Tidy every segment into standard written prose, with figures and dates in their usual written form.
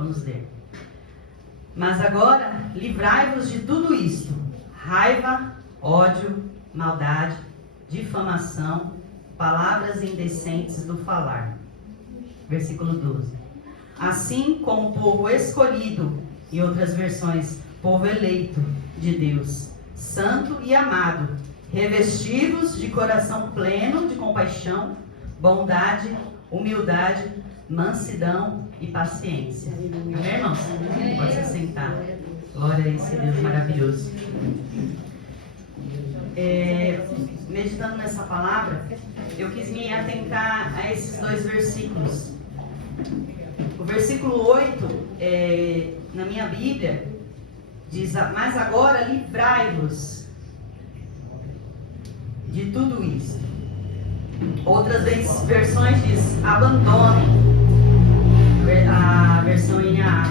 Vamos ler. Mas agora, livrai-vos de tudo isto: raiva, ódio, maldade, difamação, palavras indecentes do falar. Versículo 12. Assim como o povo escolhido, em outras versões, povo eleito de Deus, santo e amado, revestivos de coração pleno de compaixão, bondade, humildade, mansidão e paciência. Amém, irmãos? Pode se sentar. Glória a esse Deus maravilhoso. Meditando nessa palavra, eu quis me atentar a esses dois versículos. O versículo 8, na minha Bíblia, diz: mas agora livrai-vos de tudo isso. Outras versões diz: abandonem. A versão em A.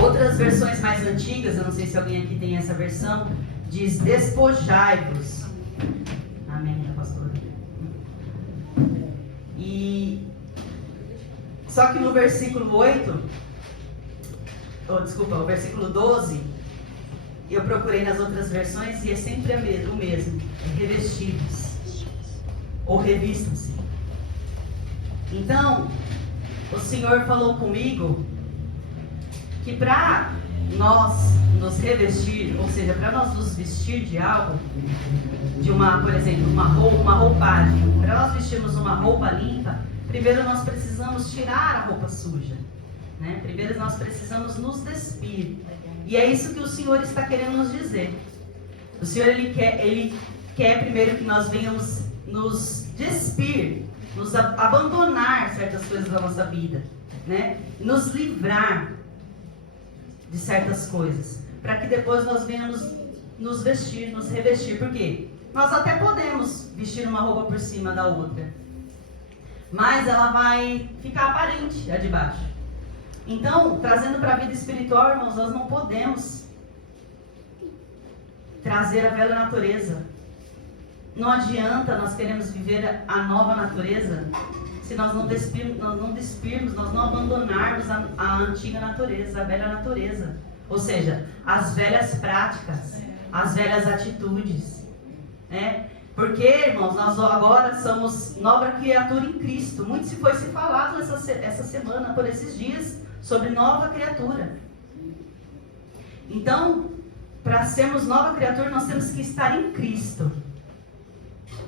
Outras versões mais antigas, eu não sei se alguém aqui tem essa versão, diz: despojai-vos. Amém, pastor. Só que no versículo 8, o versículo 12, eu procurei nas outras versões e é sempre o mesmo: revestidos ou revistam-se. Então, o Senhor falou comigo que para nós nos revestir, ou seja, para nós nos vestir de algo, por exemplo, uma roupagem, para nós vestirmos uma roupa limpa, primeiro nós precisamos tirar a roupa suja, né? Primeiro nós precisamos nos despir. E é isso que o Senhor está querendo nos dizer. O Senhor, Ele quer primeiro que nós venhamos nos despir, nos abandonar certas coisas da nossa vida, né? Nos livrar de certas coisas, para que depois nós venhamos nos vestir, nos revestir. Por quê? Nós até podemos vestir uma roupa por cima da outra, mas ela vai ficar aparente, a de baixo. Então, trazendo para a vida espiritual, irmãos, nós não podemos trazer a velha natureza. Não adianta nós queremos viver a nova natureza se nós não despirmos, nós não abandonarmos a antiga natureza, a velha natureza. Ou seja, as velhas práticas, as velhas atitudes, né? Porque, irmãos, nós agora somos nova criatura em Cristo. Muito se falado essa semana, por esses dias, sobre nova criatura. Então, para sermos nova criatura, nós temos que estar em Cristo.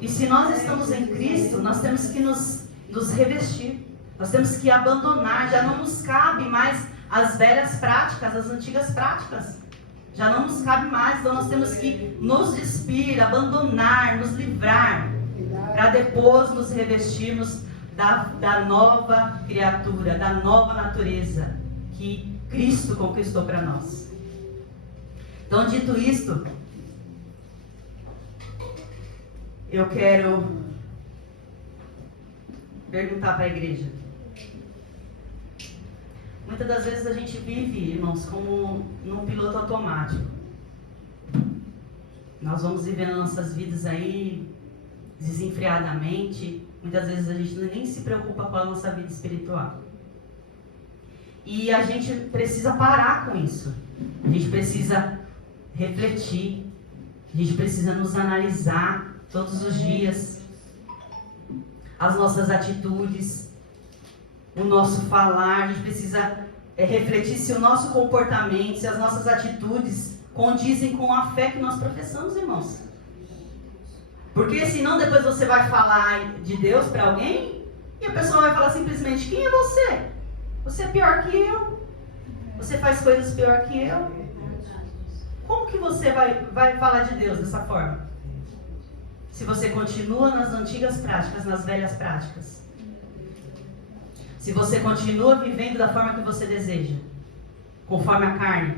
E se nós estamos em Cristo, nós temos que nos revestir. Nós temos que abandonar. Já não nos cabe mais as velhas práticas, as antigas práticas. Já não nos cabe mais. Então nós temos que nos despir, abandonar, nos livrar, para depois nos revestirmos da nova criatura, da nova natureza que Cristo conquistou para nós. Então, dito isto, eu quero perguntar para a igreja. Muitas das vezes a gente vive, irmãos, como num piloto automático. Nós vamos vivendo nossas vidas aí desenfreadamente. Muitas vezes a gente nem se preocupa com a nossa vida espiritual. E a gente precisa parar com isso. A gente precisa refletir. A gente precisa nos analisar todos os dias. As nossas atitudes, o nosso falar. A gente precisa refletir se o nosso comportamento, se as nossas atitudes condizem com a fé que nós professamos, irmãos. Porque senão depois você vai falar de Deus para alguém e a pessoa vai falar simplesmente: quem é você? Você é pior que eu. Você faz coisas pior que eu. Como que você vai falar de Deus dessa forma? Se você continua nas antigas práticas, nas velhas práticas. Se você continua vivendo da forma que você deseja, conforme a carne.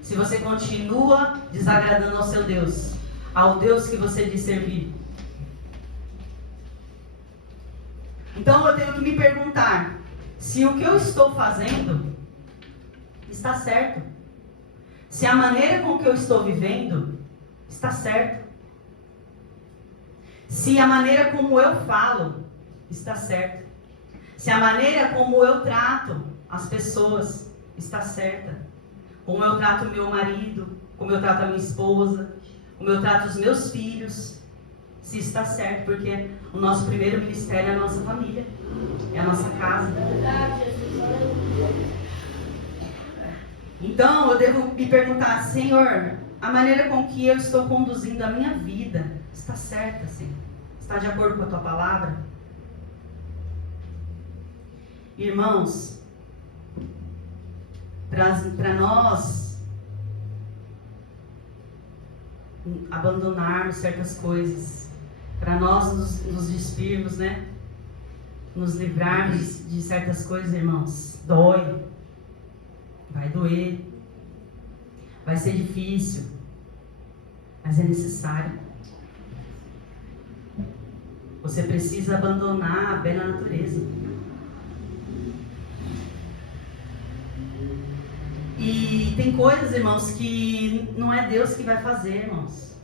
Se você continua desagradando ao seu Deus, ao Deus que você diz servir. Então eu tenho que me perguntar se o que eu estou fazendo está certo. Se a maneira com que eu estou vivendo está certo. Se a maneira como eu falo está certo. Se a maneira como eu trato as pessoas está certa. Como eu trato o meu marido, como eu trato a minha esposa, como eu trato os meus filhos, se está certo, porque o nosso primeiro ministério é a nossa família, é a nossa casa. Então eu devo me perguntar, Senhor, a maneira com que eu estou conduzindo a minha vida está certa, Senhor? Está de acordo com a tua palavra? Irmãos, para nós abandonarmos certas coisas, para nós nos despirmos, né? Nos livrarmos de certas coisas, irmãos, dói, vai doer, vai ser difícil, mas é necessário. Você precisa abandonar a bela natureza. E tem coisas, irmãos, que não é Deus que vai fazer, irmãos.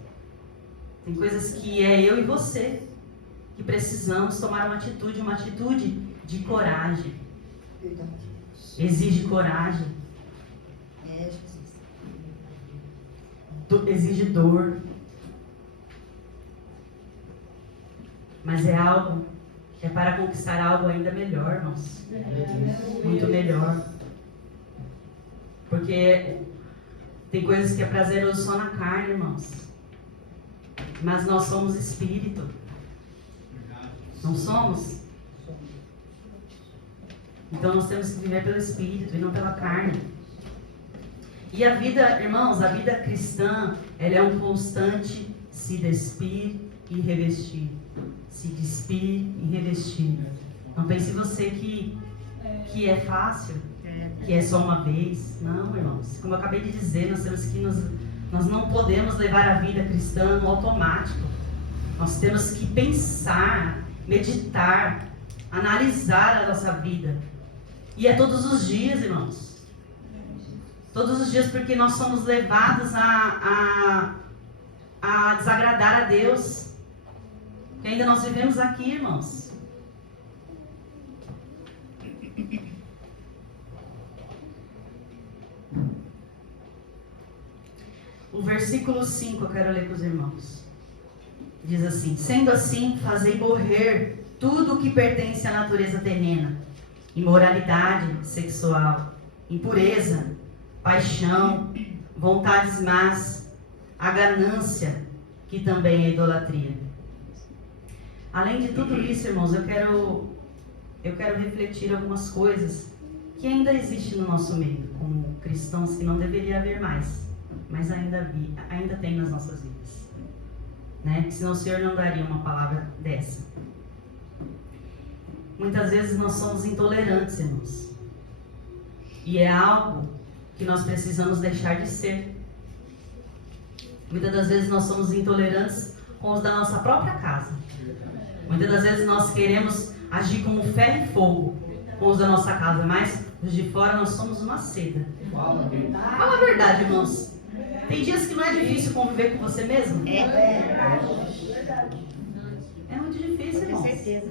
Tem coisas que é eu e você que precisamos tomar uma atitude de coragem. Exige coragem. Exige dor. Mas é algo, é para conquistar algo ainda melhor, irmãos. Muito melhor. Porque tem coisas que é prazeroso só na carne, irmãos. Mas nós somos espírito. Não somos? Então nós temos que viver pelo espírito e não pela carne. E a vida, irmãos, a vida cristã, ela é um constante se despir e revestir. Se despir e revestir. Não pense você que é fácil, que é só uma vez. Não, irmãos. Como eu acabei de dizer, nós não podemos levar a vida cristã no automático. Nós temos que pensar, meditar, analisar a nossa vida. E é todos os dias, irmãos. Todos os dias, porque nós somos levados a desagradar a Deus. Que ainda nós vivemos aqui, irmãos. O versículo 5 eu quero ler para os irmãos. Diz assim: sendo assim, fazei morrer tudo o que pertence à natureza terrena: imoralidade sexual, impureza, paixão, vontades más, a ganância, que também é idolatria. Além de tudo isso, irmãos, eu quero refletir algumas coisas que ainda existem no nosso meio, como cristãos, que não deveria haver mais, mas ainda tem nas nossas vidas, né? Senão o Senhor não daria uma palavra dessa. Muitas vezes nós somos intolerantes, irmãos, e é algo que nós precisamos deixar de ser. Muitas das vezes nós somos intolerantes com os da nossa própria casa. Muitas das vezes nós queremos agir como ferro e fogo com os da nossa casa, mas os de fora nós somos uma seda. Fala a verdade, irmãos. Tem dias que não é difícil conviver com você mesmo? É muito difícil, irmãos. Com certeza.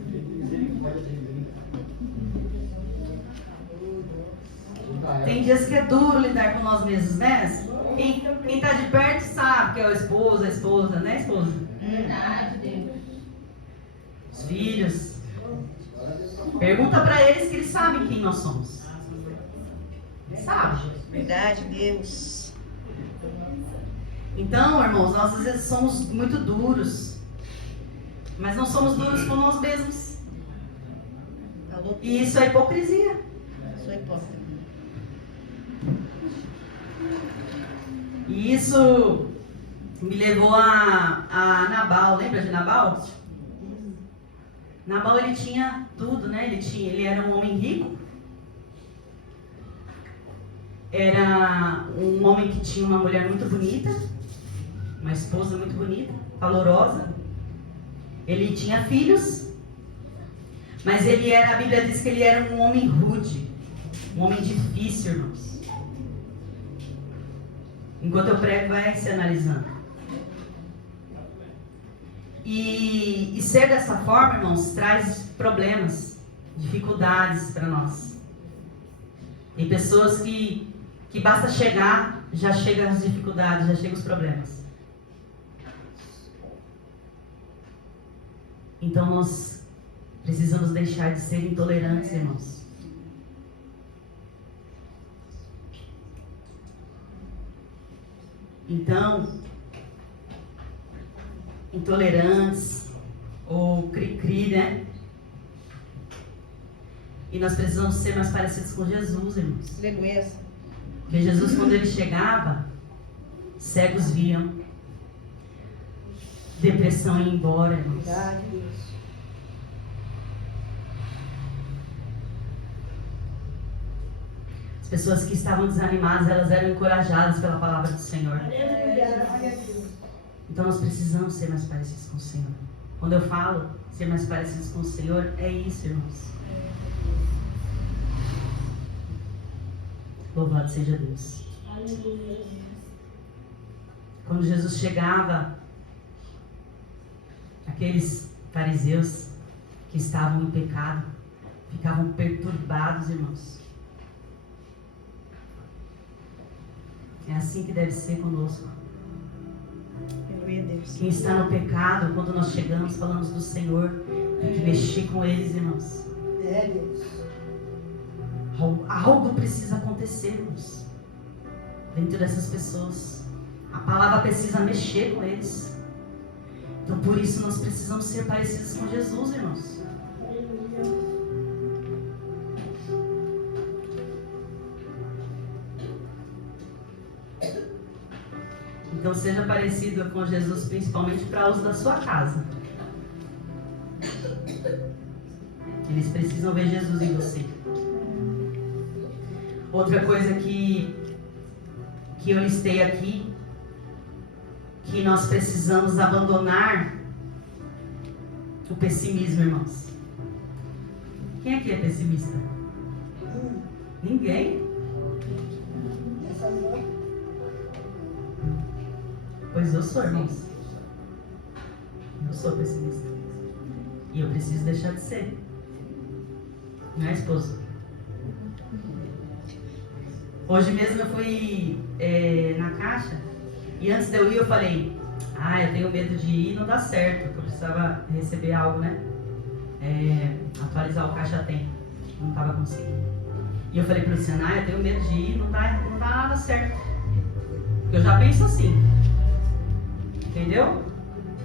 Tem dias que é duro lidar com nós mesmos, né? Quem está de perto sabe que é a esposa, né, esposa? Verdade, Deus. Os filhos. Pergunta para eles que eles sabem quem nós somos. Sabe? Verdade, Deus. Então, irmãos, nós às vezes somos muito duros, mas não somos duros com nós mesmos. E isso é hipocrisia. Sou hipócrita. E isso me levou a Nabal. Lembra de Nabal? Nabal, ele tinha tudo, né? Ele era um homem rico. Era um homem que tinha uma mulher muito bonita, uma esposa muito bonita, valorosa. Ele tinha filhos, mas a Bíblia diz que ele era um homem rude, um homem difícil, irmãos. Enquanto eu prego, vai se analisando. E ser dessa forma, irmãos, traz problemas. dificuldades para nós. Tem pessoas que basta chegar, já chegam as dificuldades, já chegam os problemas. Então nós precisamos deixar de ser intolerantes, irmãos. Então, intolerantes ou cri-cri, né? E nós precisamos ser mais parecidos com Jesus, irmãos. Aleluia. Porque Jesus, quando ele chegava, cegos viam, depressão ia embora, irmãos. As pessoas que estavam desanimadas, elas eram encorajadas pela palavra do Senhor. Então nós precisamos ser mais parecidos com o Senhor. Quando eu falo ser mais parecidos com o Senhor, é isso, irmãos. Louvado seja Deus. Quando Jesus chegava, aqueles fariseus que estavam em pecado ficavam perturbados, irmãos. É assim que deve ser conosco. Aleluia, Deus. Quem está no pecado, quando nós chegamos, falamos do Senhor, tem que mexer com eles, irmãos. É, Deus. Algo precisa acontecer, irmãos, dentro dessas pessoas. A palavra precisa mexer com eles. Então, por isso, nós precisamos ser parecidos com Jesus, irmãos. Então, seja parecido com Jesus, principalmente para uso da sua casa. Eles precisam ver Jesus em você. Outra coisa que eu listei aqui, que nós precisamos abandonar o pessimismo, irmãos. Quem aqui é pessimista? Ninguém? Pois eu sou, irmãos. Eu sou pessimista. E eu preciso deixar de ser. Não é, esposo? Hoje mesmo eu fui na caixa e antes de eu ir eu falei, eu tenho medo de ir e não dá certo, porque eu precisava receber algo, né? Atualizar o caixa tem, não estava conseguindo. E eu falei para o Luciano, eu tenho medo de ir e não dá nada certo. Porque eu já penso assim, entendeu?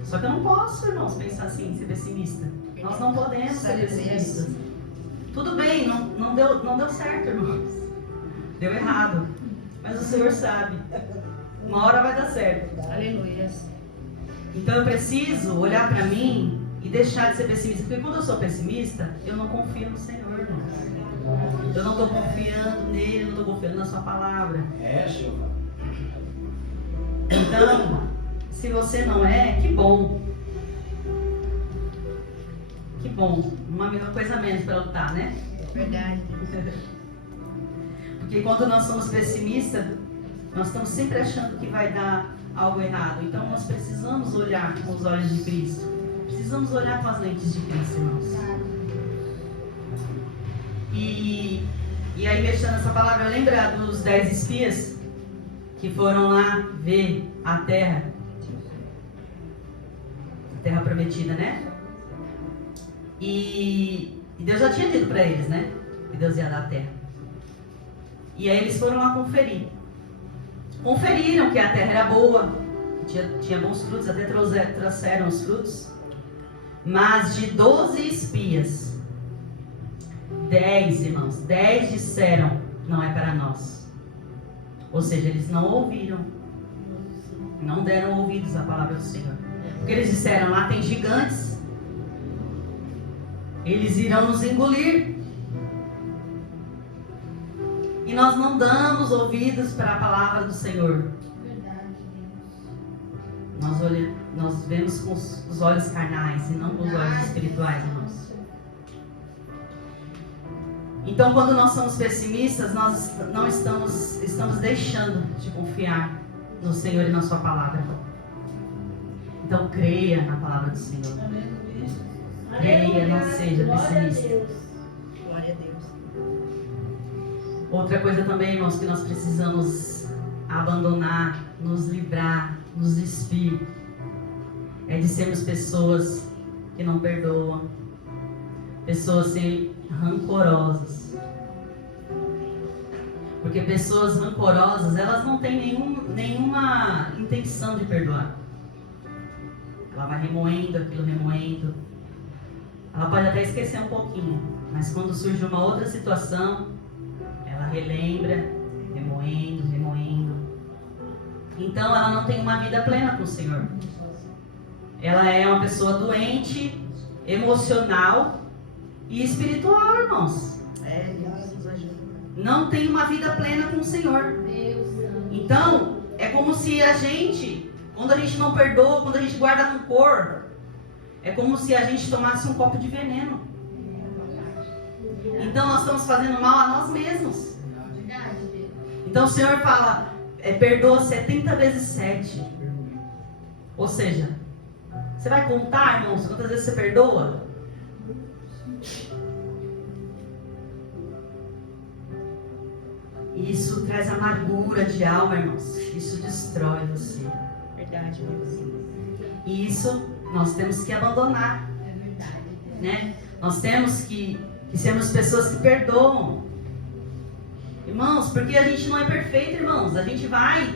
Só que eu não posso, irmãos, pensar assim, ser pessimista. Nós não podemos ser pessimistas. Tudo bem, não deu certo, irmãos. Deu errado. Mas o Senhor sabe. Uma hora vai dar certo. Aleluia. Então eu preciso olhar para mim e deixar de ser pessimista. Porque quando eu sou pessimista, eu não confio no Senhor, irmãos. Eu não estou confiando nele, eu não estou confiando na sua palavra. Senhor. Então, se você não é, que bom. Que bom. Uma coisa a menos para lutar, né? É verdade. Porque quando nós somos pessimistas, nós estamos sempre achando que vai dar algo errado. Então nós precisamos olhar com os olhos de Cristo. Precisamos olhar com as lentes de Cristo, irmãos. E aí, mexendo nessa palavra, lembra dos 10 espias que foram lá ver a terra prometida, né? E Deus já tinha dito para eles, né? Que Deus ia dar a terra. E aí eles foram lá conferir. Conferiram que a terra era boa, tinha bons frutos, até trouxeram os frutos. Mas de 12 espias, 10, irmãos, 10 disseram, não é para nós. Ou seja, eles não ouviram, não deram ouvidos à palavra do Senhor. Porque eles disseram, lá tem gigantes, eles irão nos engolir. E nós não damos ouvidos para a palavra do Senhor. Nós vemos com os olhos carnais e não com os olhos espirituais, irmãos. Então, quando nós somos pessimistas, nós não estamos deixando de confiar no Senhor e na sua palavra. Então, creia na palavra do Senhor. Creia, não seja pessimista. Outra coisa também, irmãos, que nós precisamos abandonar, nos livrar, nos despir, é de sermos pessoas que não perdoam, pessoas rancorosas. Porque pessoas rancorosas, elas não têm nenhuma intenção de perdoar. Ela vai remoendo aquilo, remoendo. Ela pode até esquecer um pouquinho, mas quando surge uma outra situação, ela relembra, remoendo, remoendo. Então ela não tem uma vida plena com o Senhor. Ela é uma pessoa doente, emocional e espiritual, irmãos. Deus nos ajuda. Não tem uma vida plena com o Senhor. Então, é como se a gente, quando a gente não perdoa, quando a gente guarda rancor, é como se a gente tomasse um copo de veneno. Então nós estamos fazendo mal a nós mesmos. Então o Senhor fala, perdoa 70 vezes 7. Ou seja, você vai contar, irmãos, quantas vezes você perdoa? Isso traz amargura de alma, irmãos. Isso destrói você. Verdade, Deus. E isso nós temos que abandonar. É verdade. Né? Nós temos que sermos pessoas que perdoam. Irmãos, porque a gente não é perfeito, irmãos. A gente vai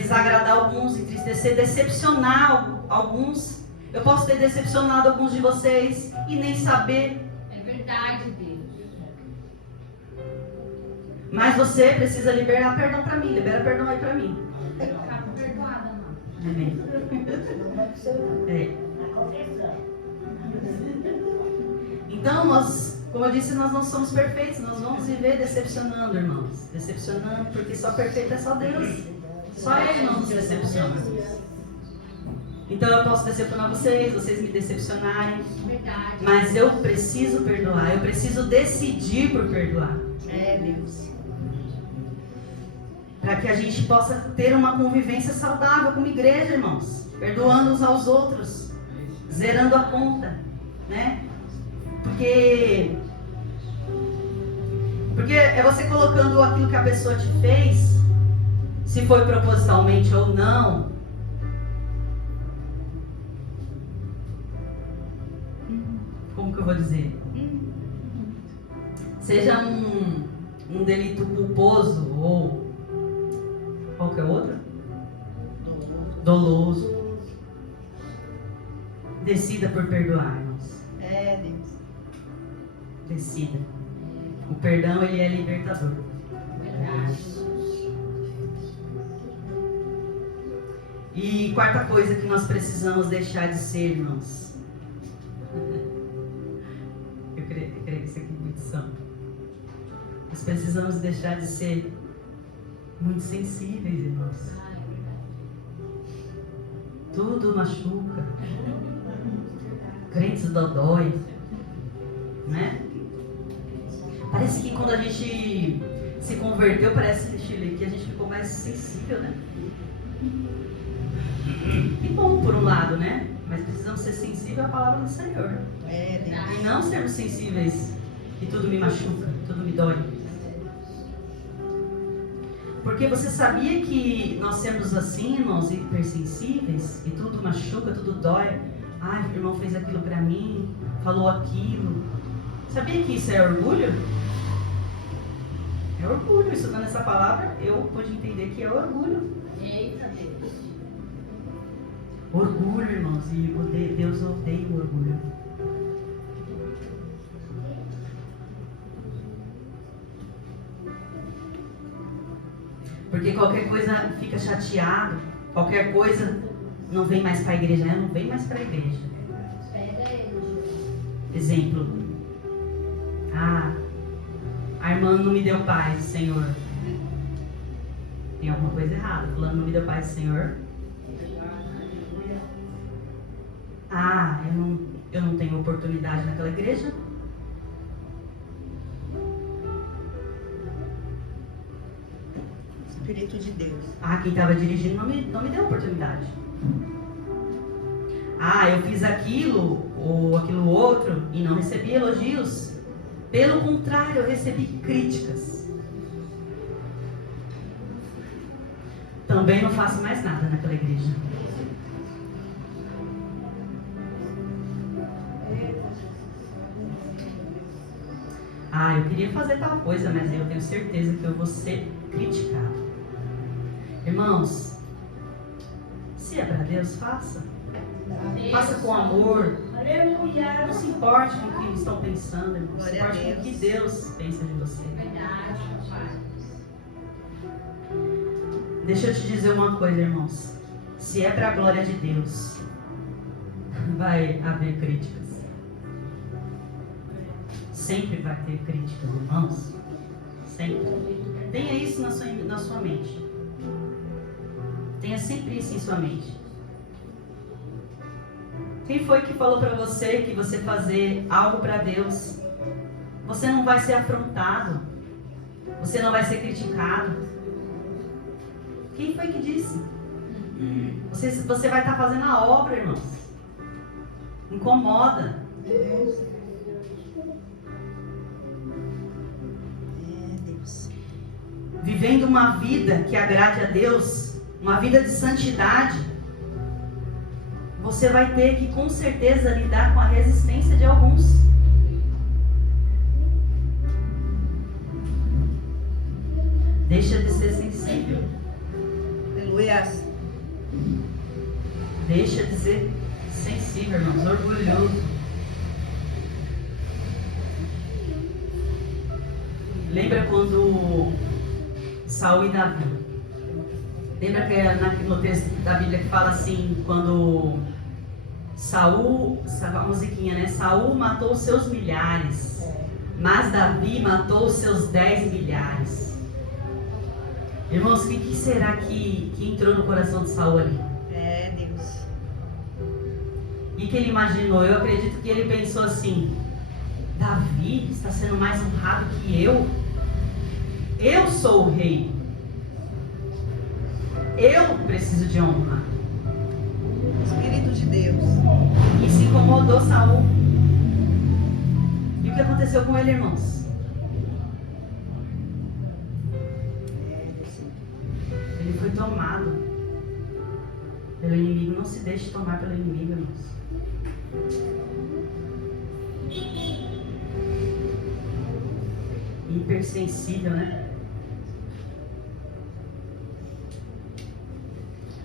desagradar alguns, entristecer, decepcionar alguns. Eu posso ter decepcionado alguns de vocês e nem saber. É verdade, Deus. Mas você precisa liberar perdão para mim. Libera perdão aí para mim. Ficar perdoada, não. Amém. Então, como eu disse, nós não somos perfeitos. Nós vamos viver decepcionando, irmãos. Decepcionando, porque só perfeito é só Deus. Só Ele não nos decepciona. Então eu posso decepcionar vocês me decepcionarem. Verdade. Mas eu preciso perdoar. Eu preciso decidir por perdoar. Deus. Para que a gente possa ter uma convivência saudável como igreja, irmãos. Perdoando uns aos outros. Zerando a conta. Né? Porque é você colocando aquilo que a pessoa te fez, se foi propositalmente ou não. Como que eu vou dizer? Seja um delito culposo ou qualquer outro, doloso. Decida por perdoar, irmãos. Deus. Decida. O perdão, ele é libertador. Verdade. E quarta coisa que nós precisamos deixar de ser, irmãos. Eu creio que isso aqui é muito santo. Nós precisamos deixar de ser muito sensíveis, irmãos. Ah, é verdade. Tudo machuca. Crentes dodói. Né? Parece que quando a gente se converteu, parece que a gente ficou mais sensível, né? E bom por um lado, né? Mas precisamos ser sensíveis à palavra do Senhor. Deus. E não sermos sensíveis e tudo me machuca, tudo me dói. Porque você sabia que nós sermos assim, irmãos, hipersensíveis, e tudo machuca, tudo dói. Ai, o irmão fez aquilo pra mim, falou aquilo. Sabia que isso é orgulho? É orgulho. Estudando essa palavra, eu pude entender que é orgulho. Eita, Deus. Orgulho, irmãos, e Deus odeia o orgulho. Porque qualquer coisa fica chateado, qualquer coisa não vem mais para a igreja, né? Não vem mais para a igreja. Pega ele. Exemplo. A irmã não me deu paz, Senhor. Tem alguma coisa errada. Fulano não me deu paz, Senhor. Eu não tenho oportunidade naquela igreja. Espírito de Deus. Quem estava dirigindo não me deu oportunidade. Eu fiz aquilo ou aquilo outro e não recebi elogios. Pelo contrário, eu recebi críticas. também não faço mais nada naquela igreja. Ah, eu queria fazer tal coisa, mas eu tenho certeza que eu vou ser criticado. Irmãos, se é para Deus, faça. Faça com amor. Aleluia. Não se importe com o que estão pensando, irmão. Se Glória a importe com o que Deus pensa de você. Verdade, papai. Deixa eu te dizer uma coisa, irmãos. Se é para a glória de Deus, vai haver críticas. Sempre vai ter críticas, irmãos. Sempre. Tenha isso na sua mente. Tenha sempre isso em sua mente. Quem foi que falou para você que você fazer algo para Deus, você não vai ser afrontado, você não vai ser criticado? Quem foi que disse? Você vai estar fazendo a obra, irmãos. Incomoda. Deus. Vivendo uma vida que agrade a Deus, uma vida de santidade, você vai ter que com certeza lidar com a resistência de alguns. Deixa de ser sensível. Aleluia. Deixa de ser sensível, irmãos, orgulhoso. Lembra quando Saul e Davi? Lembra que no texto da Bíblia que fala assim, quando Saul, a musiquinha, né? Saul matou seus milhares, mas Davi matou seus 10 milhares. Irmãos, o que será que entrou no coração de Saul ali? Deus. E que ele imaginou? Eu acredito que ele pensou assim: Davi está sendo mais honrado que eu? Eu sou o rei. Eu preciso de honra. Espírito de Deus. E se incomodou Saul. E o que aconteceu com ele, irmãos? Ele foi tomado pelo inimigo. Não se deixe tomar pelo inimigo, irmãos. Hipersensível, né?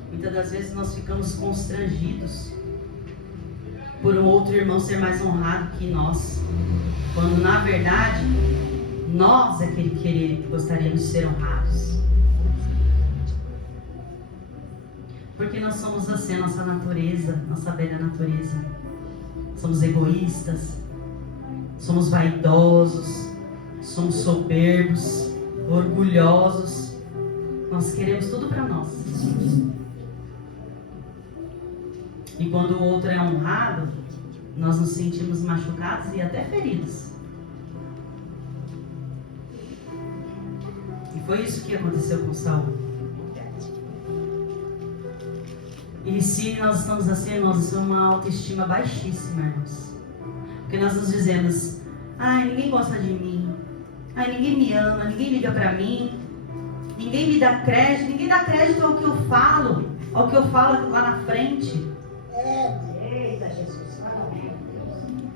Muitas das vezes nós ficamos constrangidos por um outro irmão ser mais honrado que nós, quando na verdade nós é que gostaríamos de ser honrados. Porque nós somos assim, a nossa natureza, nossa velha natureza. Somos egoístas, somos vaidosos, somos soberbos, orgulhosos. Nós queremos tudo para nós. E quando o outro é honrado, nós nos sentimos machucados e até feridos. E foi isso que aconteceu com Saul. E se nós estamos assim, nós temos uma autoestima baixíssima, irmãos. Porque nós nos dizemos: ai, ninguém gosta de mim. Ai, ninguém me ama, ninguém liga pra mim. Ninguém me dá crédito, ninguém dá crédito ao que eu falo lá na frente. Eita, Jesus, fala mesmo.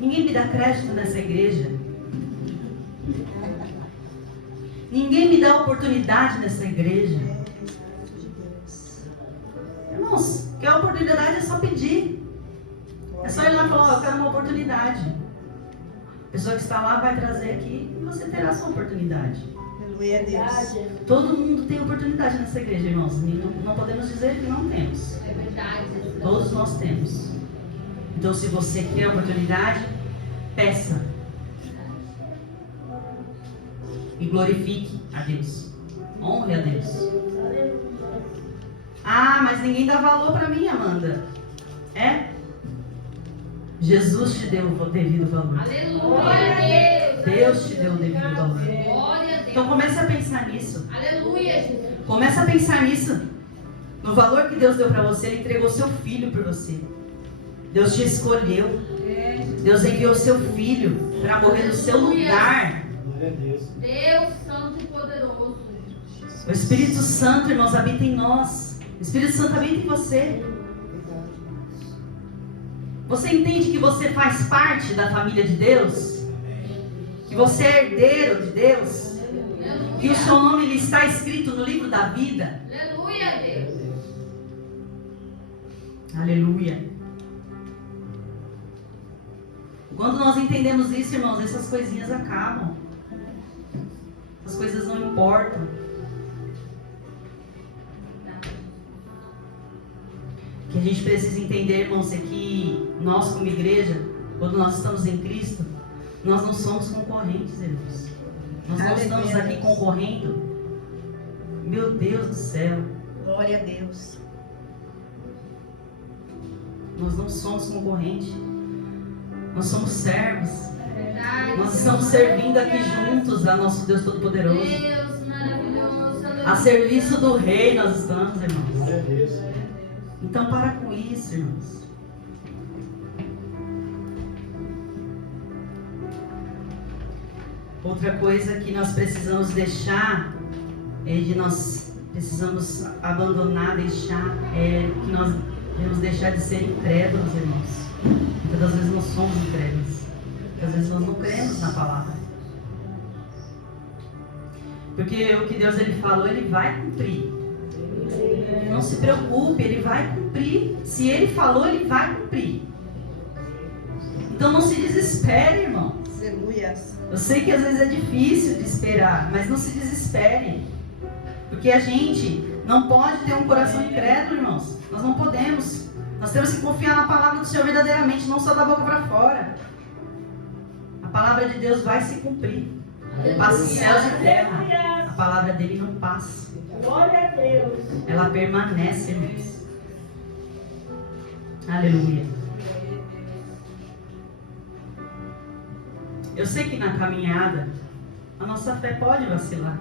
Ninguém me dá crédito nessa igreja. Ninguém me dá oportunidade nessa igreja. Irmãos, quer oportunidade é só pedir. É só ir lá e falar: eu quero uma oportunidade. A pessoa que está lá vai trazer aqui e você terá a sua oportunidade. Aleluia, Deus. Todo mundo tem oportunidade nessa igreja, irmãos. Não podemos dizer que não temos. É verdade. Todos nós temos. Então, se você quer a oportunidade, peça. E glorifique a Deus. Honre a Deus. Ah, mas ninguém dá valor para mim, Amanda. É? Jesus te deu o devido valor. Aleluia, Deus. Deus te deu o devido valor. Glória a Deus. Então comece a pensar nisso. Aleluia, Jesus. Comece a pensar nisso. No valor que Deus deu para você. Ele entregou seu filho por você. Deus te escolheu. Deus enviou seu filho para morrer no seu lugar. Deus Santo e Poderoso. O Espírito Santo, irmãos, habita em nós. O Espírito Santo habita em você. Você entende que você faz parte da família de Deus? Que você é herdeiro de Deus? Que o seu nome lhe está escrito no livro da vida? Aleluia, Deus. Aleluia. Quando nós entendemos isso, irmãos, essas coisinhas acabam. As coisas não importam. O que a gente precisa entender, irmãos, é que nós como igreja, quando nós estamos em Cristo, nós não somos concorrentes, irmãos. Nós não estamos aqui concorrendo. Meu Deus do céu. Glória a Deus. Nós não somos concorrentes. Nós somos servos. Verdade. Nós estamos servindo aqui juntos a nosso Deus Todo-Poderoso. Deus maravilhoso. A serviço do Rei nós estamos, irmãos. Glória a Deus. Então para com isso, irmãos. Outra coisa que nós precisamos deixar, nós precisamos abandonar, deixar, que nós devemos deixar de ser incrédulos, irmãos. Muitas das vezes nós somos incrédulos. Muitas vezes nós não cremos na palavra. Porque o que Deus ele falou, ele vai cumprir. Não se preocupe, ele vai cumprir. Se ele falou, ele vai cumprir. Então não se desespere, irmão. Aleluias. Eu sei que às vezes é difícil de esperar, mas não se desespere. Porque a gente não pode ter um coração incrédulo, irmãos. Nós não podemos. Nós temos que confiar na palavra do Senhor verdadeiramente, não só da boca para fora. A palavra de Deus vai se cumprir. Passa os céus e terra. A palavra dele não passa. Glória a Deus. Ela permanece, irmãos. Aleluia. Eu sei que na caminhada a nossa fé pode vacilar.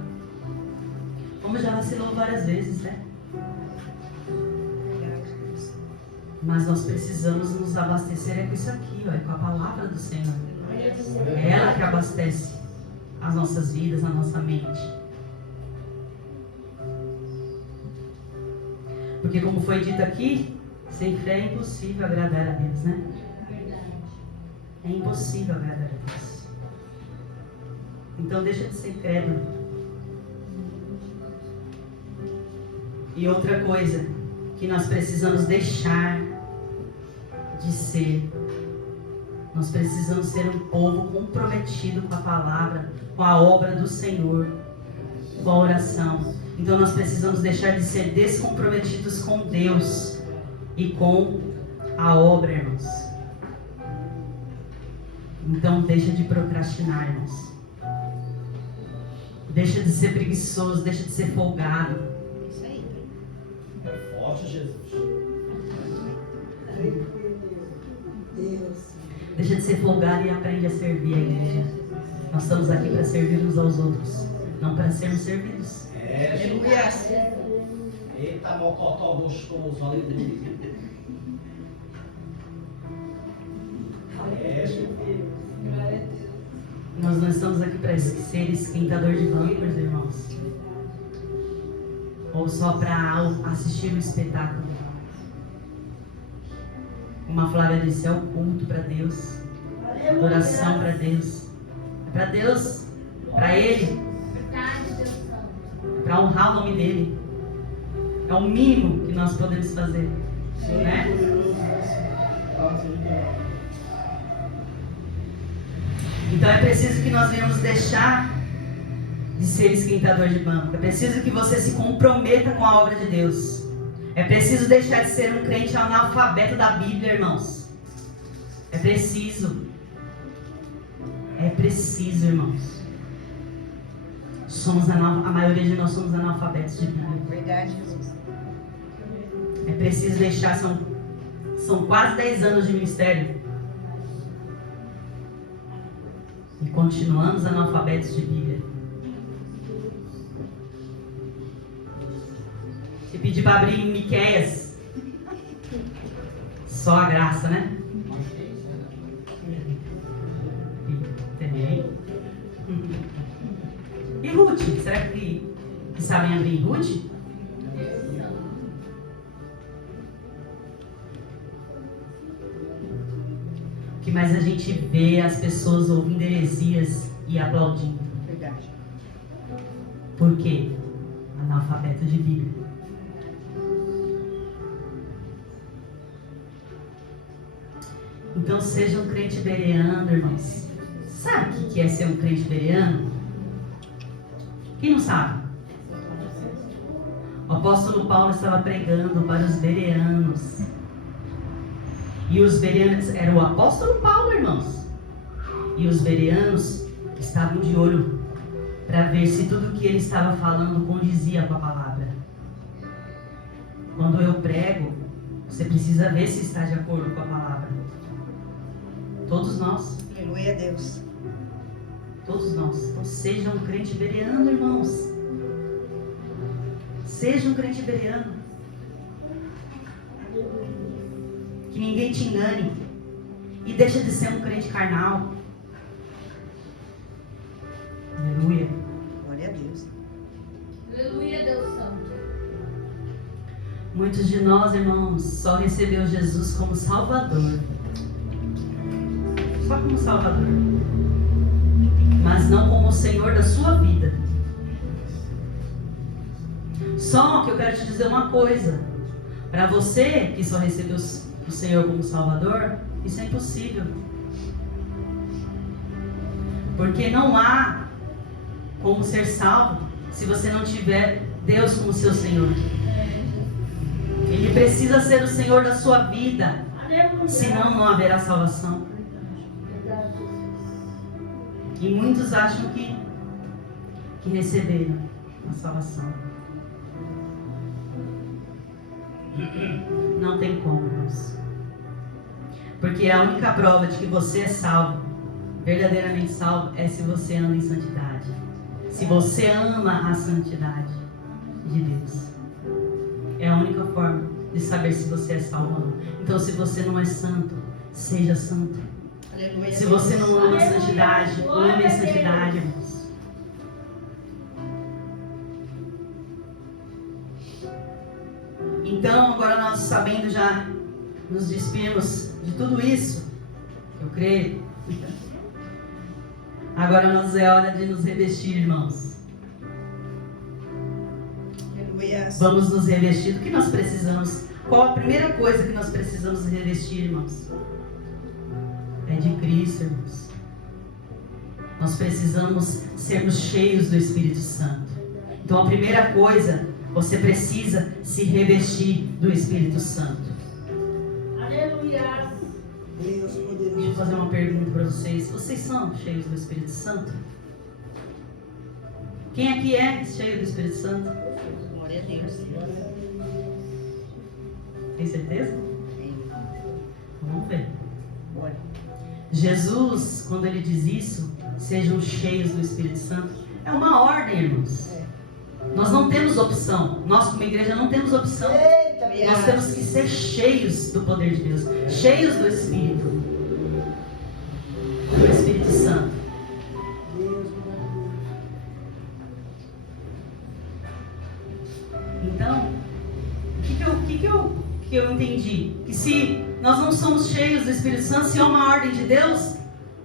Como já vacilou várias vezes, né? Mas nós precisamos nos abastecer com isso aqui, ó, com a palavra do Senhor. É ela que abastece as nossas vidas, a nossa mente. Porque como foi dito aqui, sem fé é impossível agradar a Deus, né? É impossível agradar a Deus. Então deixa de ser incrédulo. E outra coisa que nós precisamos deixar de ser, nós precisamos ser um povo comprometido com a palavra, com a obra do Senhor, com a oração. Então nós precisamos deixar de ser descomprometidos com Deus e com a obra, irmãos. Então deixa de procrastinar, irmãos. Deixa de ser preguiçoso, deixa de ser folgado. Isso aí. É forte, Jesus. Deixa de ser folgado e aprende a servir a igreja. Nós estamos aqui para servir uns aos outros, não para sermos servidos. É, Jesus. Aleluias. Eita, mocotó gostoso, aleluia. É, Jesus. Nós não estamos aqui para ser esquentador de bancos, irmãos. Ou só para assistir o espetáculo. Como a Flávia disse, é o culto para Deus. Adoração para Deus. É para Deus, para Ele, para honrar o nome dEle. É o mínimo que nós podemos fazer, né? Então é preciso que nós venhamos deixar de ser esquentador de banco. É preciso que você se comprometa com a obra de Deus. É preciso deixar de ser um crente analfabeto da Bíblia, irmãos. É preciso. É preciso, irmãos. A maioria de nós somos analfabetos de Bíblia. Verdade, Jesus. É preciso deixar, são quase 10 anos de ministério. E continuamos analfabetos de Bíblia. Se pedir para abrir em Miqueias, só a graça, né? Tem. E Ruth, será que que sabem abrir Ruth? O que mais a gente vê as pessoas ouvindo heresias e aplaudindo? Verdade. Por quê? Analfabeto de Bíblia. Então seja um crente bereano, irmãos. Sabe o que é ser um crente bereano? Quem não sabe? O apóstolo Paulo estava pregando para os bereanos. E os bereanos, era o apóstolo Paulo, irmãos. E os bereanos estavam de olho para ver se tudo o que ele estava falando condizia com a palavra. Quando eu prego, você precisa ver se está de acordo com a palavra. Todos nós. Aleluia a Deus. Todos nós. Então seja um crente bereano, irmãos. Seja um crente bereano. Que ninguém te engane. E deixa de ser um crente carnal. Aleluia. Glória a Deus. Aleluia, Deus Santo. Muitos de nós, irmãos, só recebeu Jesus como Salvador. Só como Salvador. Mas não como o Senhor da sua vida. Só que eu quero te dizer uma coisa. Para você que só recebeu o Senhor como Salvador, isso é impossível. Porque não há como ser salvo se você não tiver Deus como seu Senhor. Ele precisa ser o Senhor da sua vida. Senão não haverá salvação. E muitos acham que receberam a salvação. Não tem como, irmãos. Porque a única prova de que você é salvo, verdadeiramente salvo, é se você anda em santidade. Se você ama a santidade de Deus. É a única forma de saber se você é salvo ou não. Então, se você não é santo, seja santo. Aleluia. Se você não ama a santidade, ame a santidade, irmãos. Então, agora nós sabendo já, nos despimos de tudo isso, eu creio. Agora é hora de nos revestir, irmãos. Aleluia. Vamos nos revestir. Do que nós precisamos? Qual a primeira coisa que nós precisamos revestir, irmãos? É de Cristo, irmãos. Nós precisamos sermos cheios do Espírito Santo. Então a primeira coisa, você precisa se revestir do Espírito Santo. Aleluia. Deus Deixa eu poderoso. fazer uma pergunta para vocês. Vocês são cheios do Espírito Santo? Quem aqui é cheio do Espírito Santo? Glória a Deus. Tem certeza? Vamos ver. Glória. Jesus, quando ele diz isso, sejam cheios do Espírito Santo, é uma ordem, irmãos. Nós não temos opção. Nós, como igreja, não temos opção. Nós temos que ser cheios do poder de Deus, cheios do Espírito Santo. Então, o que eu entendi? Que se nós não somos cheios do Espírito Santo, se é uma ordem de Deus,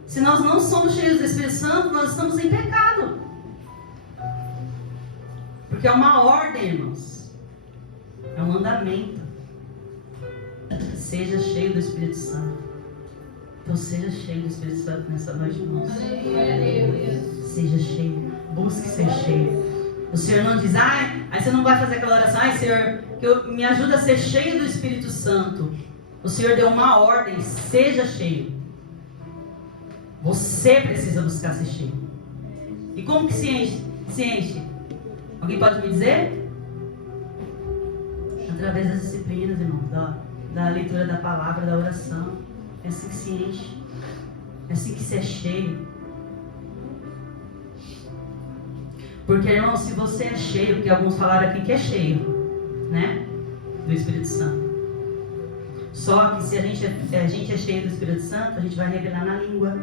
se nós não somos cheios do Espírito Santo, nós estamos em pecado. Porque é uma ordem, irmãos. É um mandamento. Seja cheio do Espírito Santo. Então seja cheio do Espírito Santo nessa noite, irmãos. Seja cheio. Busque ser cheio. O Senhor não diz, aí você não vai fazer aquela oração, Senhor, me ajuda a ser cheio do Espírito Santo. O Senhor deu uma ordem, seja cheio. Você precisa buscar ser cheio. E como que se enche? Alguém pode me dizer? Através das disciplinas, irmão, da leitura da palavra, da oração. É assim que se enche. É assim que se é cheio. Porque, irmão, se você é cheio, porque alguns falaram aqui que é cheio, né? Do Espírito Santo. Só que se a gente é cheio do Espírito Santo, a gente vai revelar na língua.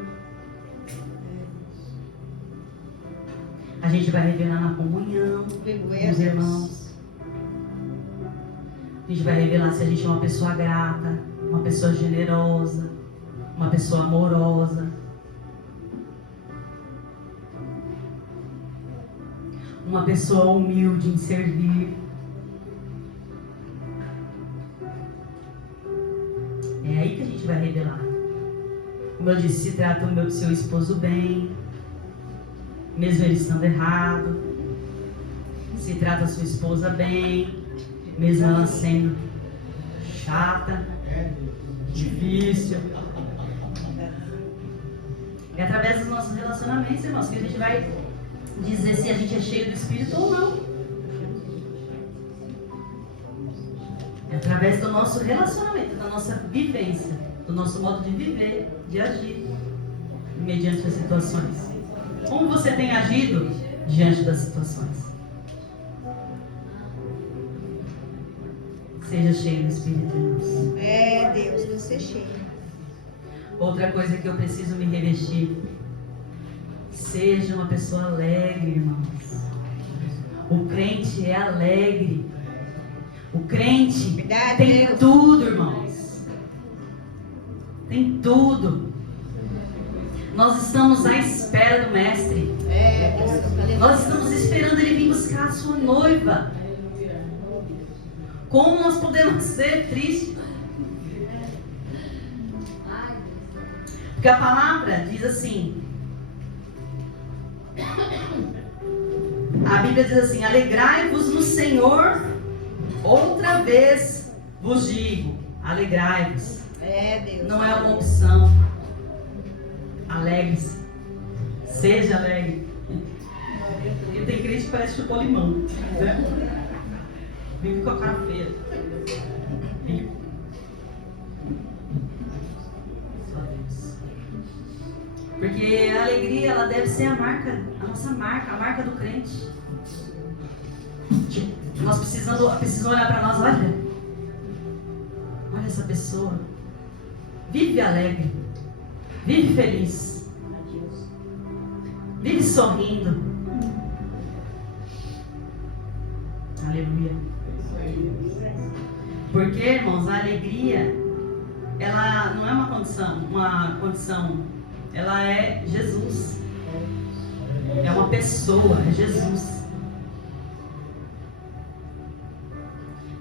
A A gente vai revelar na comunhão com Aleluia, os Deus. irmãos. A gente vai revelar se a gente é uma pessoa grata, uma pessoa generosa, uma pessoa amorosa. Uma pessoa humilde em servir. É aí que a gente vai revelar. Como eu disse, se trata do seu esposo bem, mesmo ele estando errado. Se trata a sua esposa bem, mesmo ela sendo chata, difícil. É através dos nossos relacionamentos, irmãos, que a gente vai dizer se a gente é cheio do Espírito ou não. É através do nosso relacionamento, da nossa vivência, do nosso modo de viver, de agir, mediante as situações. Como você tem agido diante das situações? Seja cheio do Espírito de Deus. É, Deus, você cheio. Outra coisa que eu preciso me revestir. Seja uma pessoa alegre, irmãos. O crente é alegre. O crente Verdade, tem Deus. tudo, irmãos. Tem tudo. Nós estamos à espera do Mestre. É, Deus. Aleluia. Nós estamos esperando ele vir buscar a sua noiva. Como nós podemos ser tristes? Porque a palavra diz assim. A Bíblia diz assim: alegrai-vos no Senhor. Outra vez vos digo, alegrai-vos. É, Deus. Não é uma opção. Alegre-se. Seja alegre. E tem crente que parece chupar limão, né? Vive com a cara feia. Vive. Só Deus. Porque a alegria, ela deve ser a nossa marca, a marca do crente. Nós precisamos olhar para nós, olha essa pessoa. Vive alegre. Vive feliz. Vive sorrindo. Aleluia. Porque, irmãos, a alegria, ela não é uma condição, ela é Jesus. É uma pessoa, é Jesus.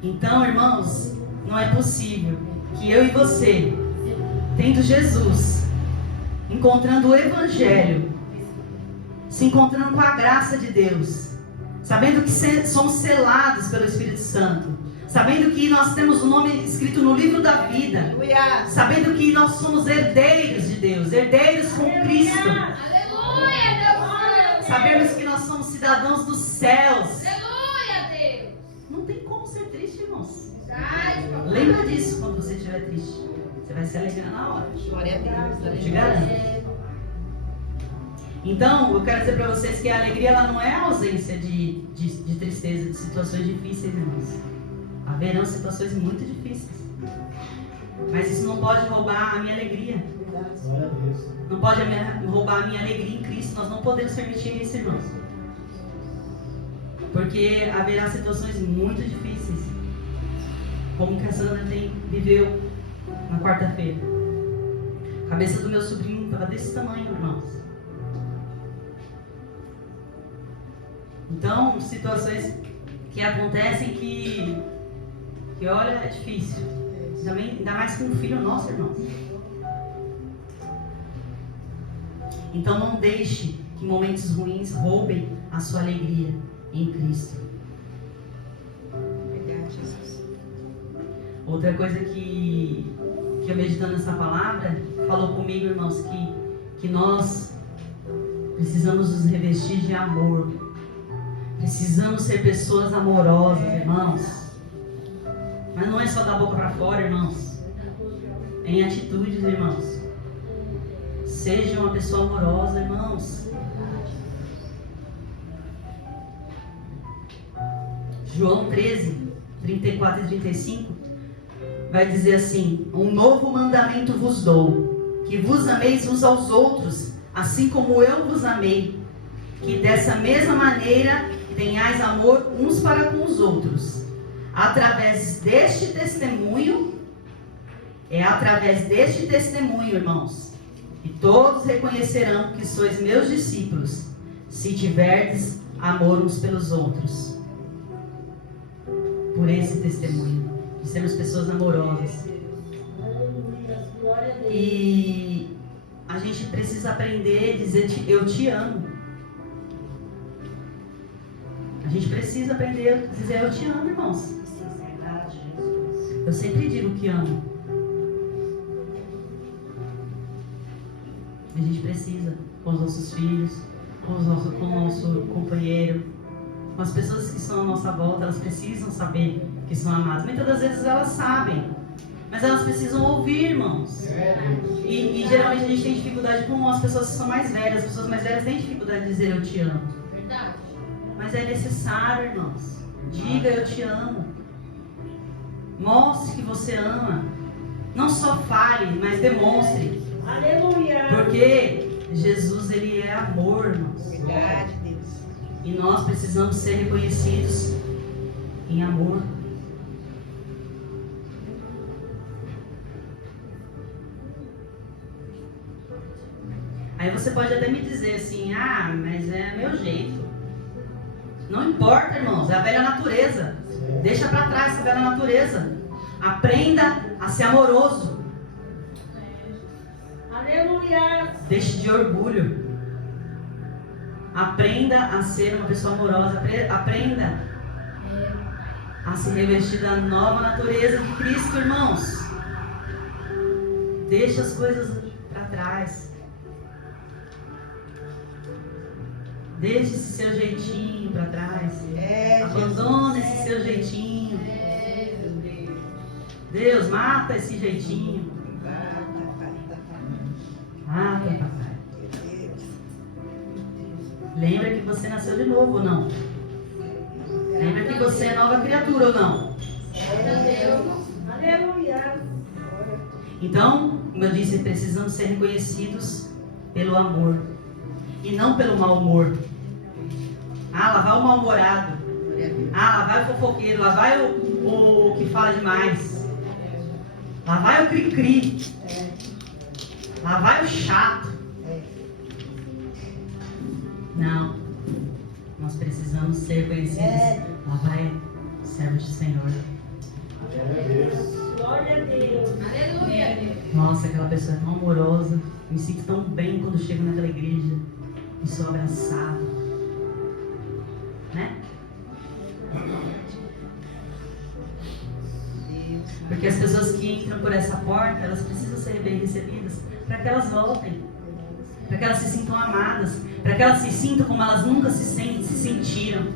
Então, irmãos, não é possível que eu e você, tendo Jesus, encontrando o Evangelho, se encontrando com a graça de Deus, sabendo que somos selados pelo Espírito Santo, sabendo que nós temos o nome escrito no livro da vida, Aleluia. sabendo que nós somos herdeiros de Deus, herdeiros com Cristo, Aleluia, Deus. sabemos que nós somos cidadãos dos céus. Aleluia, Deus. Não tem como ser triste, irmãos. Ai, papai. Lembra disso quando você estiver triste. Você vai se alegrar na hora. Glória a Deus. Eu te garanto. Então, eu quero dizer para vocês que a alegria, ela não é a ausência de tristeza, de situações difíceis, irmãos. Haverão situações muito difíceis. Mas isso não pode roubar a minha alegria. Glória a Deus. Não pode roubar a minha alegria em Cristo. Nós não podemos permitir isso, irmãos. Porque haverá situações muito difíceis. Como que a Sandra viveu na quarta-feira. A cabeça do meu sobrinho estava desse tamanho, irmãos. Então, situações que acontecem que olha, é difícil. Ainda mais com um filho nosso, irmãos. Então não deixe que momentos ruins roubem a sua alegria em Cristo. Verdade, Jesus. Outra coisa que eu meditando nessa palavra, falou comigo, irmãos, que nós precisamos nos revestir de amor. Precisamos ser pessoas amorosas, irmãos. Mas não é só da boca para fora, irmãos. É em atitudes, irmãos. Seja uma pessoa amorosa, irmãos. João 13, 34 e 35 vai dizer assim: um novo mandamento vos dou, que vos ameis uns aos outros, assim como eu vos amei. que dessa mesma maneira tenhais amor uns para com os outros. Através deste testemunho, irmãos, e todos reconhecerão que sois meus discípulos, se tiverdes amor uns pelos outros. Por esse testemunho, de sermos pessoas amorosas. E a gente precisa aprender a dizer eu te amo. A gente precisa aprender a dizer eu te amo, irmãos. Eu sempre digo que amo. A gente precisa, com os nossos filhos, com o nosso companheiro, com as pessoas que estão à nossa volta, elas precisam saber que são amadas. Muitas das vezes elas sabem, mas elas precisam ouvir, irmãos. E geralmente a gente tem dificuldade com as pessoas que são mais velhas. As pessoas mais velhas têm dificuldade de dizer eu te amo. Verdade. Mas é necessário, irmãos. Diga eu te amo. Mostre que você ama. Não só fale, mas demonstre. Aleluia. Porque Jesus, ele é amor, irmãos. Verdade, Deus. E nós precisamos ser reconhecidos em amor. Aí você pode até me dizer assim, mas é meu jeito. Não importa, irmãos, é a velha natureza. Deixa pra trás essa velha natureza. Aprenda a ser amoroso. Aleluia. Deixe de orgulho. Aprenda a ser uma pessoa amorosa. Aprenda a se revestir da nova natureza de Cristo, irmãos. Deixe as coisas pra trás. Deixe esse seu jeitinho para trás. Abandone esse seu jeitinho. Deus, mata esse jeitinho. Mata, papai. Lembra que você nasceu de novo ou não? Lembra que você é nova criatura ou não? Aleluia. Então, como eu disse, precisamos ser reconhecidos pelo amor. E não pelo mau humor. Lá vai o mal-humorado. Lá vai o fofoqueiro. Lá vai o que fala demais. Lá vai o cri-cri. Lá vai o chato. Não. Nós precisamos ser conhecidos. Lá vai o servo do Senhor. Glória a Deus. Aleluia. Nossa, aquela pessoa é tão amorosa. Me sinto tão bem quando chego naquela igreja. E sou abraçado, né? Porque as pessoas que entram por essa porta, elas precisam ser bem recebidas para que elas voltem, para que elas se sintam amadas, para que elas se sintam como elas nunca se sentiram,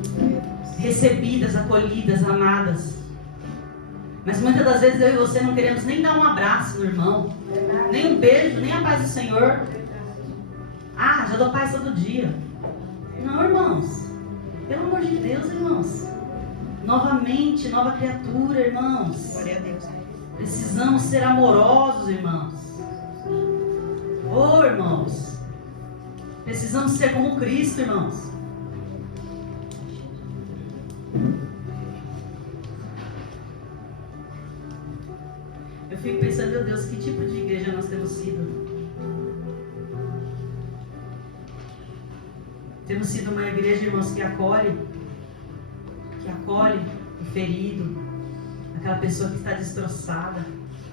recebidas, acolhidas, amadas. Mas muitas das vezes eu e você não queremos nem dar um abraço no irmão, nem um beijo, nem a paz do Senhor. Já dou paz todo dia. Não, irmãos. Pelo amor de Deus, irmãos. Novamente, nova criatura, irmãos. Glória a Deus. Precisamos ser amorosos, irmãos. Irmãos. Precisamos ser como Cristo, irmãos. Eu fico pensando, meu Deus, que tipo de igreja nós temos sido? Temos sido uma igreja, irmãos, que acolhe o ferido, aquela pessoa que está destroçada,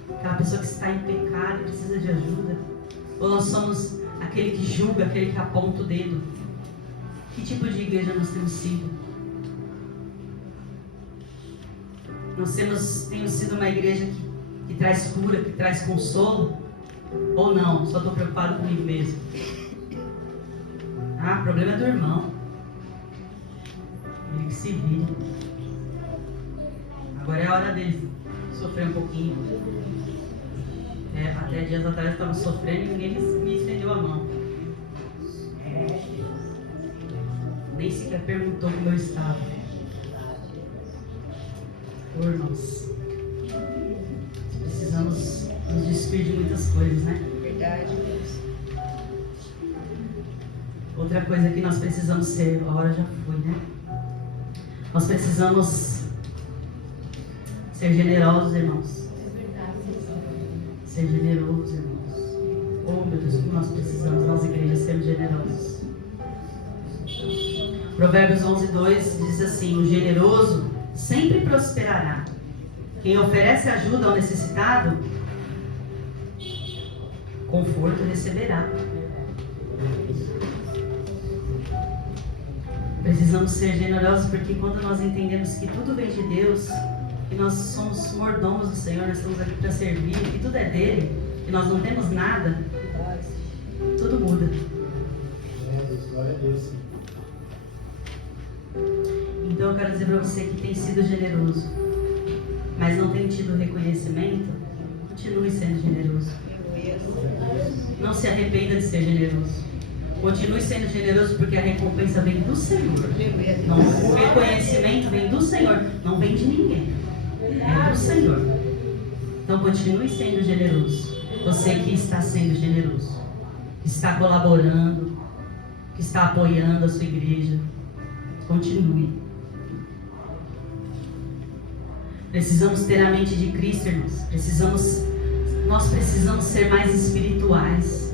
aquela pessoa que está em pecado e precisa de ajuda. Ou nós somos aquele que julga, aquele que aponta o dedo? Que tipo de igreja nós temos sido? Nós temos sido uma igreja que traz cura, que traz consolo? Ou não? Só estou preocupado comigo mesmo. O problema é do irmão. Ele que se vire. Agora é a hora dele sofrer um pouquinho. Até dias atrás eu estava sofrendo e ninguém me estendeu a mão. Nem sequer perguntou como eu estava. Irmãos, precisamos nos despir de muitas coisas, né? Verdade, Deus. Outra coisa que nós precisamos ser, a hora já foi, né? Nós precisamos ser generosos, irmãos. Ser generosos, irmãos. Oh, meu Deus, como nós precisamos, nós igrejas, sermos generosos. Provérbios 11:2 diz assim: o generoso sempre prosperará. Quem oferece ajuda ao necessitado, conforto receberá. Precisamos ser generosos porque quando nós entendemos que tudo vem de Deus, que nós somos mordomos do Senhor, nós estamos aqui para servir, que tudo é dele, que nós não temos nada, tudo muda. Glória a Deus. Então eu quero dizer para você que tem sido generoso, mas não tem tido reconhecimento, continue sendo generoso. Não se arrependa de ser generoso. Continue sendo generoso porque a recompensa vem do Senhor. Não, o reconhecimento vem do Senhor, não vem de ninguém. É do Senhor. Então continue sendo generoso. Você que está sendo generoso, que está colaborando, que está apoiando a sua igreja, continue. Precisamos ter a mente de Cristo, irmãos. Nós precisamos ser mais espirituais.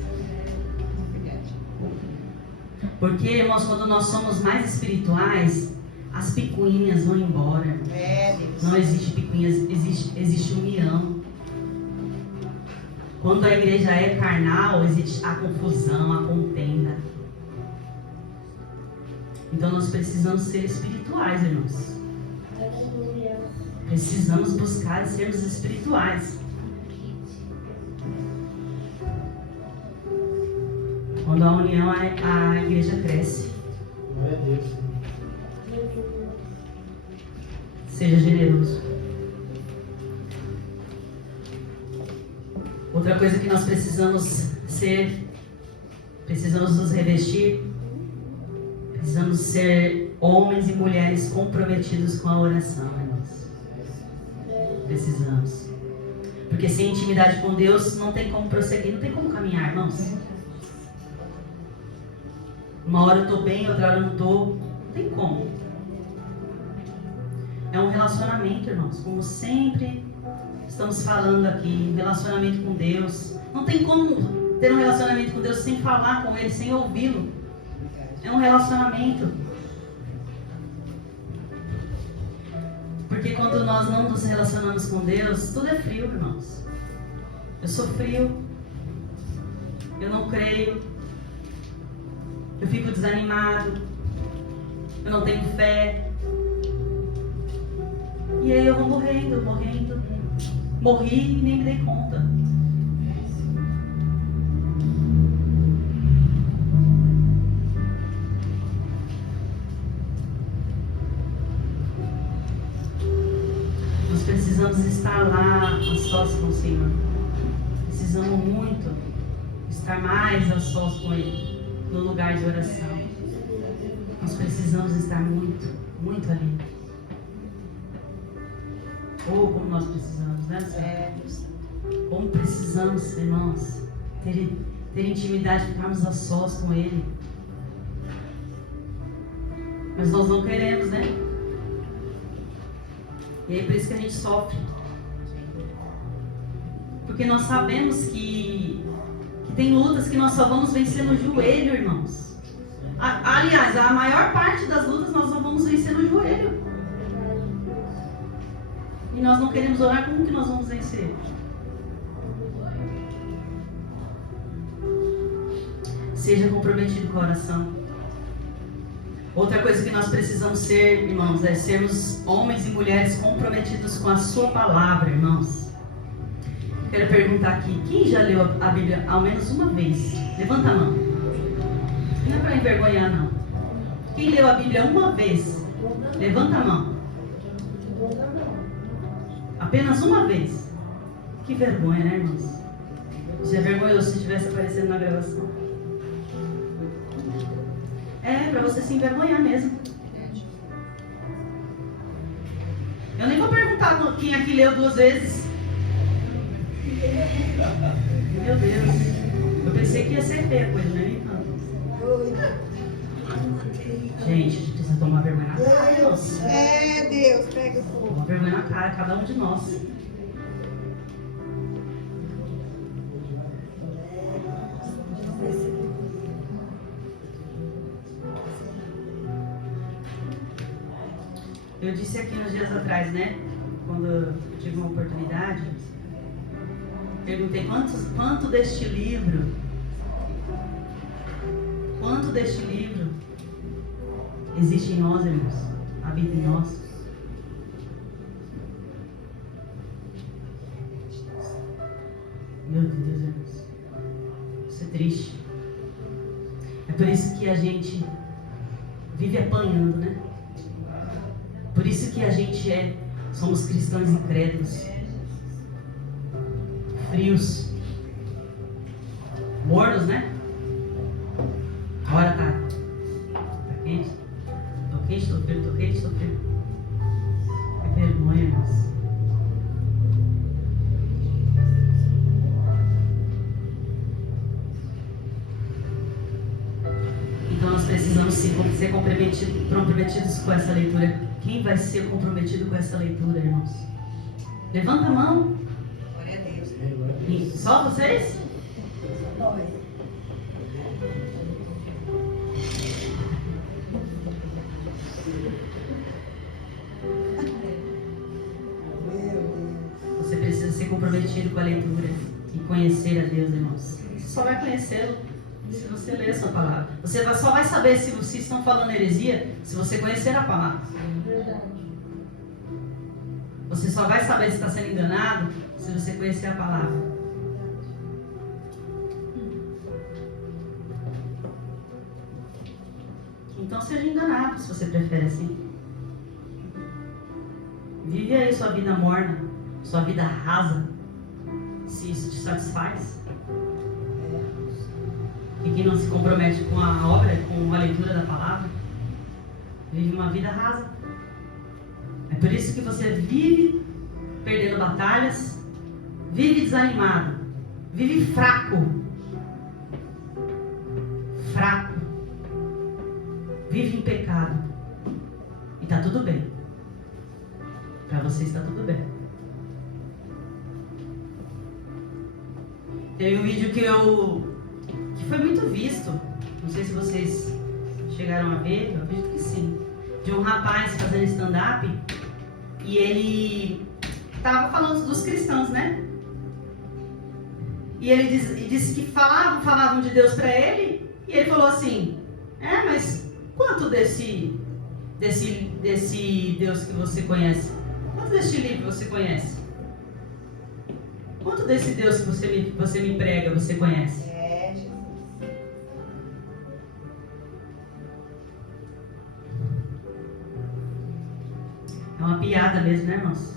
Porque, irmãos, quando nós somos mais espirituais, as picuinhas vão embora. Não existe picuinhas, existe união. Quando a igreja é carnal, existe a confusão, a contenda. Então nós precisamos ser espirituais, irmãos. Precisamos buscar sermos espirituais. Quando a união, a igreja cresce. Glória a Deus. Seja generoso. Outra coisa que nós precisamos ser, precisamos nos revestir, precisamos ser homens e mulheres comprometidos com a oração, irmãos. Precisamos. Porque sem intimidade com Deus não tem como prosseguir, não tem como caminhar, irmãos. Uma hora eu estou bem, outra hora eu não estou. Não tem como. É um relacionamento, irmãos. Como sempre estamos falando aqui, um relacionamento com Deus. Não tem como ter um relacionamento com Deus sem falar com Ele, sem ouvi-lo. É um relacionamento. Porque quando nós não nos relacionamos com Deus, tudo é frio, irmãos. Eu sou frio. Eu não creio. Eu fico desanimado. Eu não tenho fé. E aí eu vou morrendo. Morri e nem me dei conta. Nós precisamos estar lá a sós com o Senhor. Precisamos muito estar mais a sós com Ele. No lugar de oração. Nós precisamos estar muito, muito ali. Oh, como nós precisamos, né? Como precisamos, irmãos, ter intimidade, ficarmos a sós com Ele. Mas nós não queremos, né? E é por isso que a gente sofre. Porque nós sabemos que tem lutas que nós só vamos vencer no joelho, irmãos. Aliás, a maior parte das lutas nós só vamos vencer no joelho. E nós não queremos orar, como que nós vamos vencer? Seja comprometido com a oração. Outra coisa que nós precisamos ser, irmãos, é sermos homens e mulheres comprometidos com a sua palavra, irmãos. Quero perguntar aqui, quem já leu a Bíblia ao menos uma vez? Levanta a mão. Não é para envergonhar, não. Quem leu a Bíblia uma vez? Levanta a mão. Apenas uma vez. Que vergonha, né, irmãos? Isso é vergonhoso se estivesse aparecendo na gravação. É, para você se envergonhar mesmo. Eu nem vou perguntar quem aqui leu 2 vezes. Meu Deus, eu pensei que ia ser feia a coisa, né? Gente, a gente precisa tomar vergonha na cara, irmãos. É, Deus, pega o fogo. Tomar vergonha na cara, cada um de nós. Eu disse aqui nos dias atrás, né? Quando eu tive uma oportunidade, perguntei quanto deste livro existe em nós, irmãos? Habita em nós. Meu Deus, irmãos. Isso é triste. É por isso que a gente vive apanhando, né? Por isso que a gente somos cristãos incrédulos, frios, mornos, né? Agora tá quente, tô quente, tô frio, tô quente, tô frio. Que vergonha, irmãos. Então nós precisamos sim ser comprometidos com essa leitura. Quem vai ser comprometido com essa leitura, irmãos? Levanta a mão. Glória a Deus. E só vocês? Você precisa ser comprometido com a leitura e conhecer a Deus, irmãos. Você só vai conhecê-lo se você ler a sua palavra. Você só vai saber se estão falando heresia se você conhecer a palavra. Você só vai saber se está sendo enganado se você conhecer a palavra. Então seja enganado, se você prefere assim. Vive aí sua vida morna, sua vida rasa, se isso te satisfaz. E que não se compromete com a obra, com a leitura da palavra, vive uma vida rasa. É por isso que você vive perdendo batalhas, vive desanimado, vive fraco, vive em pecado. E está tudo bem. Para você está tudo bem. Teve um vídeo que foi muito visto, não sei se vocês chegaram a ver, eu acredito que sim, de um rapaz fazendo stand-up. E ele estava falando dos cristãos, né? E ele disse que falavam de Deus para ele. E ele falou assim: mas quanto desse Deus que você conhece? Quanto deste livro você conhece? Quanto desse Deus que você me prega você conhece? É uma piada mesmo, né, irmãos?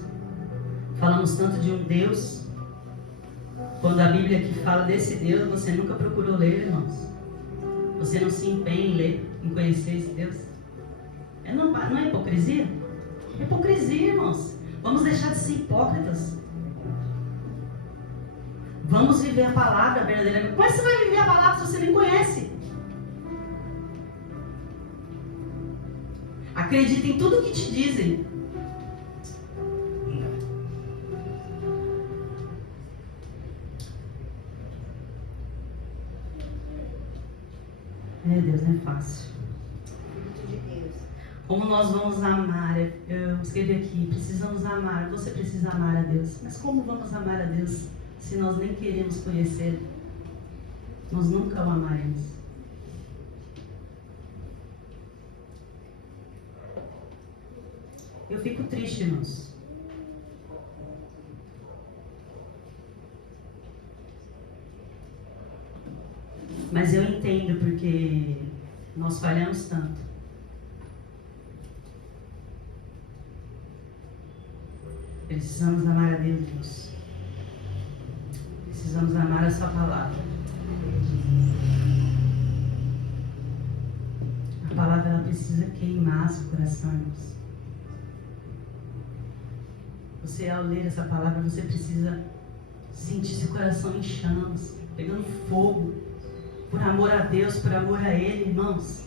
Falamos tanto de um Deus, quando a Bíblia aqui fala desse Deus, você nunca procurou ler, irmãos. Você não se empenha em ler, em conhecer esse Deus. Não é hipocrisia? É hipocrisia, irmãos. Vamos deixar de ser hipócritas. Vamos viver a palavra verdadeiramente. Como é que você vai viver a palavra se você nem conhece? Acredita em tudo que te dizem. Deus, não é fácil. Como nós vamos amar? Eu escrevi aqui, precisamos amar. Você precisa amar a Deus. Mas como vamos amar a Deus se nós nem queremos conhecer? Nós nunca o amaremos. Eu fico triste, irmãos. Mas eu entendo porque nós falhamos tanto. Precisamos amar a Deus, irmãos. Precisamos amar a sua palavra. A palavra ela precisa queimar seu coração, irmãos. Você, ao ler essa palavra, você precisa sentir seu coração em chamas, pegando fogo, por amor a Deus, por amor a Ele, irmãos.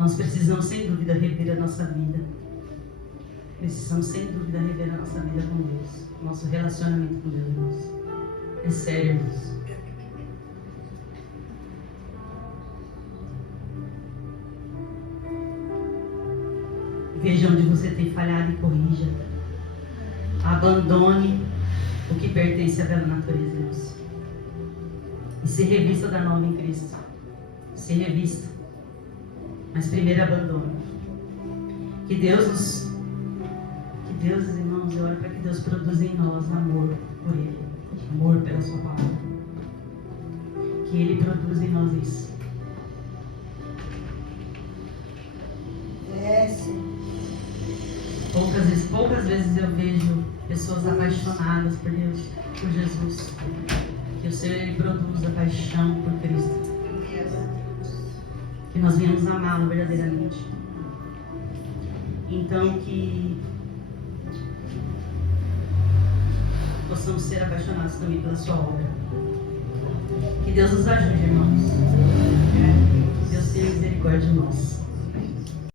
Nós precisamos, sem dúvida, rever a nossa vida. Precisamos, sem dúvida, rever a nossa vida com Deus. Nosso relacionamento com Deus, irmãos. É sério, irmãos. Veja onde você tem falhado e corrija. Abandone o que pertence à velha natureza, irmãos. E se revista da nova em Cristo. Se revista. Mas primeiro abandone. Que Deus, irmãos, eu oro para que Deus produza em nós amor por Ele. Amor pela sua palavra. Que Ele produza em nós isso. Poucas vezes eu vejo pessoas apaixonadas por Deus, por Jesus. Que o Senhor, Ele produza paixão por Cristo. Que nós venhamos amá-lo verdadeiramente. Então que possamos ser apaixonados também pela sua obra. Que Deus nos ajude, irmãos. Deus tenha misericórdia de nós.